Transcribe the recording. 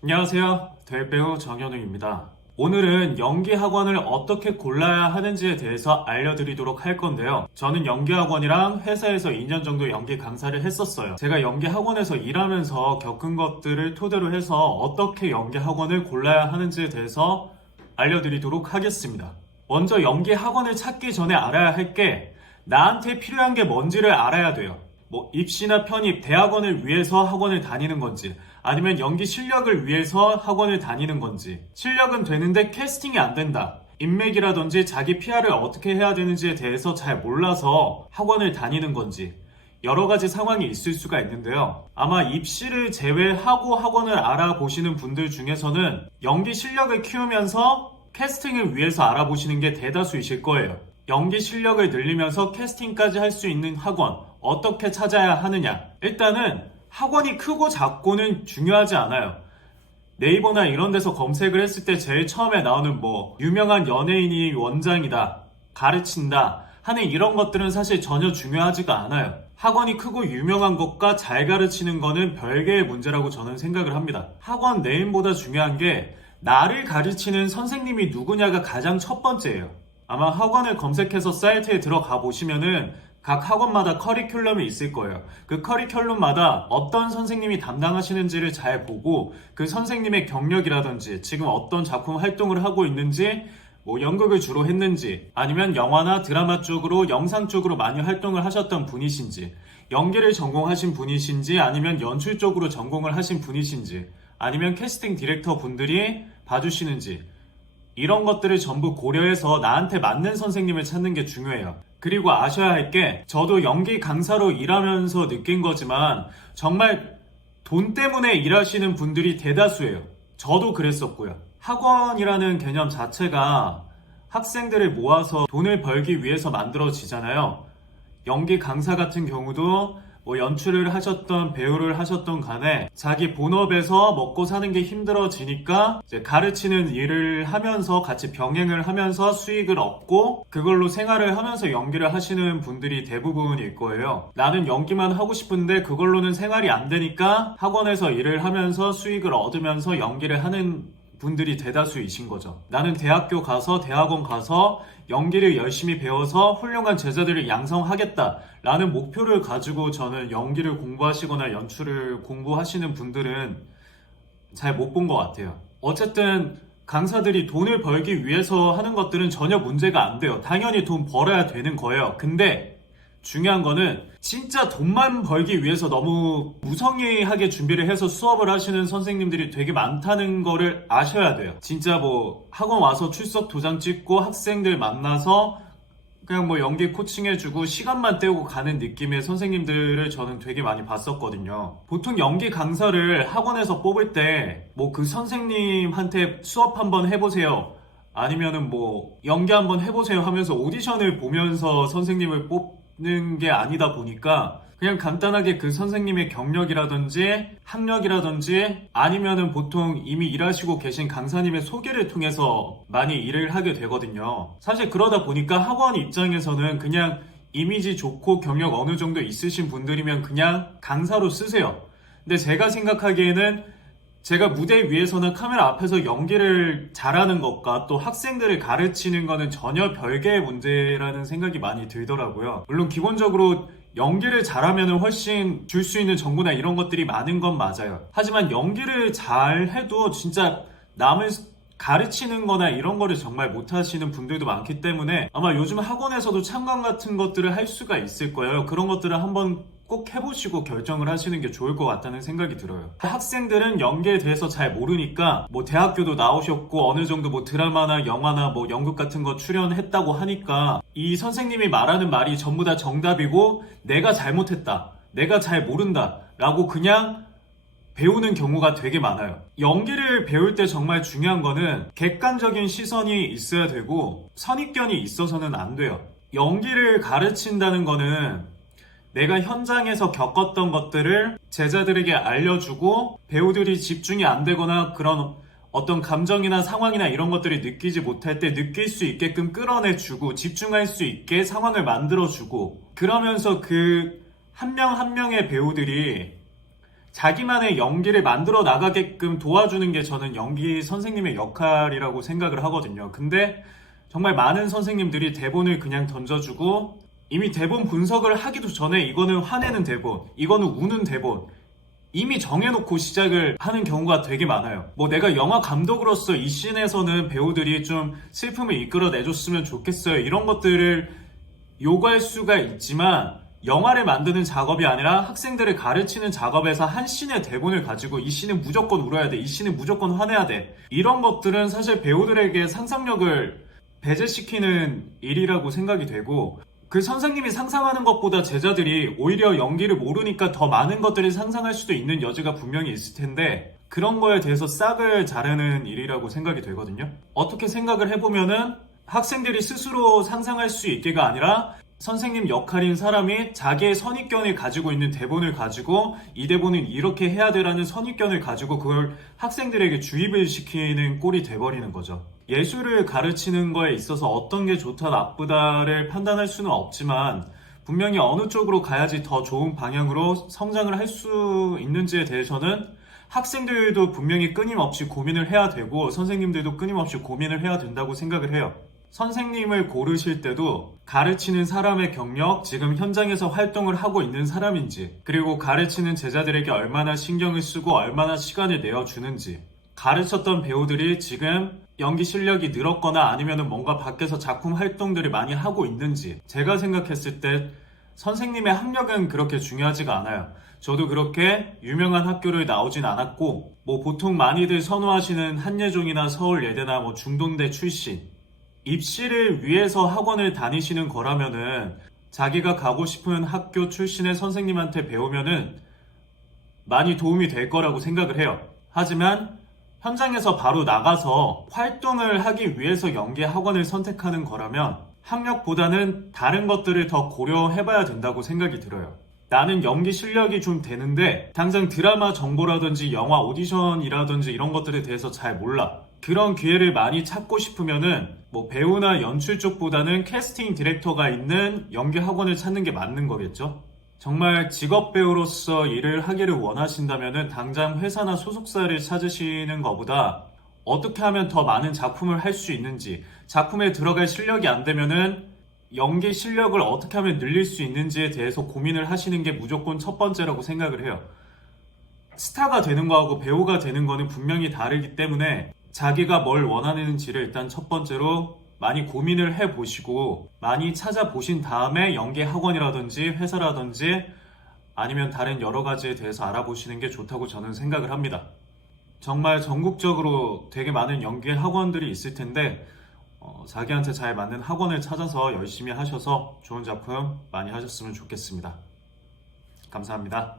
안녕하세요. 대배우 정현우입니다. 오늘은 연기 학원을 어떻게 골라야 하는지에 대해서 알려드리도록 할 건데요. 저는 연기 학원이랑 회사에서 2년 정도 연기 강사를 했었어요. 제가 연기 학원에서 일하면서 겪은 것들을 토대로 해서 어떻게 연기 학원을 골라야 하는지에 대해서 알려드리도록 하겠습니다. 먼저 연기 학원을 찾기 전에 알아야 할 게 나한테 필요한 게 뭔지를 알아야 돼요. 입시나 편입, 대학원을 위해서 학원을 다니는 건지 아니면 연기 실력을 위해서 학원을 다니는 건지, 실력은 되는데 캐스팅이 안 된다, 인맥이라든지 자기 PR을 어떻게 해야 되는지에 대해서 잘 몰라서 학원을 다니는 건지 여러 가지 상황이 있을 수가 있는데요. 아마 입시를 제외하고 학원을 알아보시는 분들 중에서는 연기 실력을 키우면서 캐스팅을 위해서 알아보시는 게 대다수이실 거예요. 연기 실력을 늘리면서 캐스팅까지 할 수 있는 학원 어떻게 찾아야 하느냐. 일단은 학원이 크고 작고는 중요하지 않아요. 네이버나 이런 데서 검색을 했을 때 제일 처음에 나오는 유명한 연예인이 원장이다, 가르친다 하는 이런 것들은 사실 전혀 중요하지가 않아요. 학원이 크고 유명한 것과 잘 가르치는 거는 별개의 문제라고 저는 생각을 합니다. 학원 네임보다 중요한 게 나를 가르치는 선생님이 누구냐가 가장 첫 번째예요. 아마 학원을 검색해서 사이트에 들어가 보시면은 각 학원마다 커리큘럼이 있을 거예요. 그 커리큘럼마다 어떤 선생님이 담당하시는지를 잘 보고 그 선생님의 경력이라든지 지금 어떤 작품 활동을 하고 있는지, 연극을 주로 했는지 아니면 영화나 드라마 쪽으로, 영상 쪽으로 많이 활동을 하셨던 분이신지, 연기를 전공하신 분이신지 아니면 연출 쪽으로 전공을 하신 분이신지, 아니면 캐스팅 디렉터 분들이 봐주시는지, 이런 것들을 전부 고려해서 나한테 맞는 선생님을 찾는 게 중요해요. 그리고 아셔야 할 게, 저도 연기 강사로 일하면서 느낀 거지만 정말 돈 때문에 일하시는 분들이 대다수예요. 저도 그랬었고요. 학원이라는 개념 자체가 학생들을 모아서 돈을 벌기 위해서 만들어지잖아요. 연기 강사 같은 경우도 연출을 하셨던, 배우를 하셨던 간에 자기 본업에서 먹고 사는 게 힘들어지니까 이제 가르치는 일을 하면서 같이 병행을 하면서 수익을 얻고 그걸로 생활을 하면서 연기를 하시는 분들이 대부분일 거예요. 나는 연기만 하고 싶은데 그걸로는 생활이 안 되니까 학원에서 일을 하면서 수익을 얻으면서 연기를 하는 분들이 대다수이신 거죠. 나는 대학교 가서, 대학원 가서 연기를 열심히 배워서 훌륭한 제자들을 양성하겠다라는 목표를 가지고 저는 연기를 공부하시거나 연출을 공부하시는 분들은 잘 못 본 것 같아요. 어쨌든 강사들이 돈을 벌기 위해서 하는 것들은 전혀 문제가 안 돼요. 당연히 돈 벌어야 되는 거예요. 근데 중요한 거는 진짜 돈만 벌기 위해서 너무 무성의하게 준비를 해서 수업을 하시는 선생님들이 되게 많다는 거를 아셔야 돼요. 진짜 학원 와서 출석 도장 찍고 학생들 만나서 그냥 연기 코칭해주고 시간만 때우고 가는 느낌의 선생님들을 저는 되게 많이 봤었거든요. 보통 연기 강사를 학원에서 뽑을 때 그 선생님한테 수업 한번 해보세요, 아니면은 연기 한번 해보세요 하면서 오디션을 보면서 선생님을 뽑는 게 아니다 보니까 그냥 간단하게 그 선생님의 경력이라든지 학력이라든지 아니면은 보통 이미 일하시고 계신 강사님의 소개를 통해서 많이 일을 하게 되거든요. 사실 그러다 보니까 학원 입장에서는 그냥 이미지 좋고 경력 어느 정도 있으신 분들이면 그냥 강사로 쓰세요. 근데 제가 생각하기에는 제가 무대 위에서는 카메라 앞에서 연기를 잘하는 것과 또 학생들을 가르치는 거는 전혀 별개의 문제라는 생각이 많이 들더라고요. 물론 기본적으로 연기를 잘하면 훨씬 줄 수 있는 정보나 이런 것들이 많은 건 맞아요. 하지만 연기를 잘 해도 진짜 남을 가르치는 거나 이런 거를 정말 못하시는 분들도 많기 때문에 아마 요즘 학원에서도 참관 같은 것들을 할 수가 있을 거예요. 그런 것들을 한번 꼭 해보시고 결정을 하시는 게 좋을 것 같다는 생각이 들어요. 학생들은 연기에 대해서 잘 모르니까 대학교도 나오셨고 어느 정도 드라마나 영화나 연극 같은 거 출연했다고 하니까 이 선생님이 말하는 말이 전부 다 정답이고 내가 잘못했다, 내가 잘 모른다 라고 그냥 배우는 경우가 되게 많아요. 연기를 배울 때 정말 중요한 거는 객관적인 시선이 있어야 되고 선입견이 있어서는 안 돼요. 연기를 가르친다는 거는 내가 현장에서 겪었던 것들을 제자들에게 알려주고 배우들이 집중이 안 되거나 그런 어떤 감정이나 상황이나 이런 것들을 느끼지 못할 때 느낄 수 있게끔 끌어내주고 집중할 수 있게 상황을 만들어주고, 그러면서 그 한 명 한 명의 배우들이 자기만의 연기를 만들어 나가게끔 도와주는 게 저는 연기 선생님의 역할이라고 생각을 하거든요. 근데 정말 많은 선생님들이 대본을 그냥 던져주고 이미 대본 분석을 하기도 전에 이거는 화내는 대본, 이거는 우는 대본 이미 정해놓고 시작을 하는 경우가 되게 많아요. 뭐 내가 영화 감독으로서 이 씬에서는 배우들이 좀 슬픔을 이끌어내줬으면 좋겠어요. 이런 것들을 요구할 수가 있지만 영화를 만드는 작업이 아니라 학생들을 가르치는 작업에서 한 씬의 대본을 가지고 이 씬은 무조건 울어야 돼, 이 씬은 무조건 화내야 돼, 이런 것들은 사실 배우들에게 상상력을 배제시키는 일이라고 생각이 되고, 그 선생님이 상상하는 것보다 제자들이 오히려 연기를 모르니까 더 많은 것들을 상상할 수도 있는 여지가 분명히 있을 텐데, 그런 거에 대해서 싹을 자르는 일이라고 생각이 되거든요. 어떻게 생각을 해보면은 학생들이 스스로 상상할 수 있게가 아니라 선생님 역할인 사람이 자기의 선입견을 가지고 있는 대본을 가지고 이 대본은 이렇게 해야 되라는 선입견을 가지고 그걸 학생들에게 주입을 시키는 꼴이 돼버리는 거죠. 예술을 가르치는 거에 있어서 어떤 게 좋다 나쁘다를 판단할 수는 없지만 분명히 어느 쪽으로 가야지 더 좋은 방향으로 성장을 할 수 있는지에 대해서는 학생들도 분명히 끊임없이 고민을 해야 되고 선생님들도 끊임없이 고민을 해야 된다고 생각을 해요. 선생님을 고르실 때도 가르치는 사람의 경력, 지금 현장에서 활동을 하고 있는 사람인지, 그리고 가르치는 제자들에게 얼마나 신경을 쓰고 얼마나 시간을 내어주는지, 가르쳤던 배우들이 지금 연기 실력이 늘었거나 아니면 뭔가 밖에서 작품 활동들을 많이 하고 있는지, 제가 생각했을 때 선생님의 학력은 그렇게 중요하지가 않아요. 저도 그렇게 유명한 학교를 나오진 않았고, 뭐 보통 많이들 선호하시는 한예종이나 서울예대나 뭐 중동대 출신, 입시를 위해서 학원을 다니시는 거라면은 자기가 가고 싶은 학교 출신의 선생님한테 배우면은 많이 도움이 될 거라고 생각을 해요. 하지만 현장에서 바로 나가서 활동을 하기 위해서 연기 학원을 선택하는 거라면 학력보다는 다른 것들을 더 고려해봐야 된다고 생각이 들어요. 나는 연기 실력이 좀 되는데 당장 드라마 정보라든지 영화 오디션이라든지 이런 것들에 대해서 잘 몰라. 그런 기회를 많이 찾고 싶으면은 뭐 배우나 연출 쪽보다는 캐스팅 디렉터가 있는 연기 학원을 찾는 게 맞는 거겠죠? 정말 직업 배우로서 일을 하기를 원하신다면은 당장 회사나 소속사를 찾으시는 것보다 어떻게 하면 더 많은 작품을 할 수 있는지, 작품에 들어갈 실력이 안 되면은 연기 실력을 어떻게 하면 늘릴 수 있는지에 대해서 고민을 하시는 게 무조건 첫 번째라고 생각을 해요. 스타가 되는 거하고 배우가 되는 거는 분명히 다르기 때문에 자기가 뭘 원하는지를 일단 첫 번째로 많이 고민을 해보시고 많이 찾아보신 다음에 연기 학원이라든지 회사라든지 아니면 다른 여러 가지에 대해서 알아보시는 게 좋다고 저는 생각을 합니다. 정말 전국적으로 되게 많은 연기 학원들이 있을 텐데 자기한테 잘 맞는 학원을 찾아서 열심히 하셔서 좋은 작품 많이 하셨으면 좋겠습니다. 감사합니다.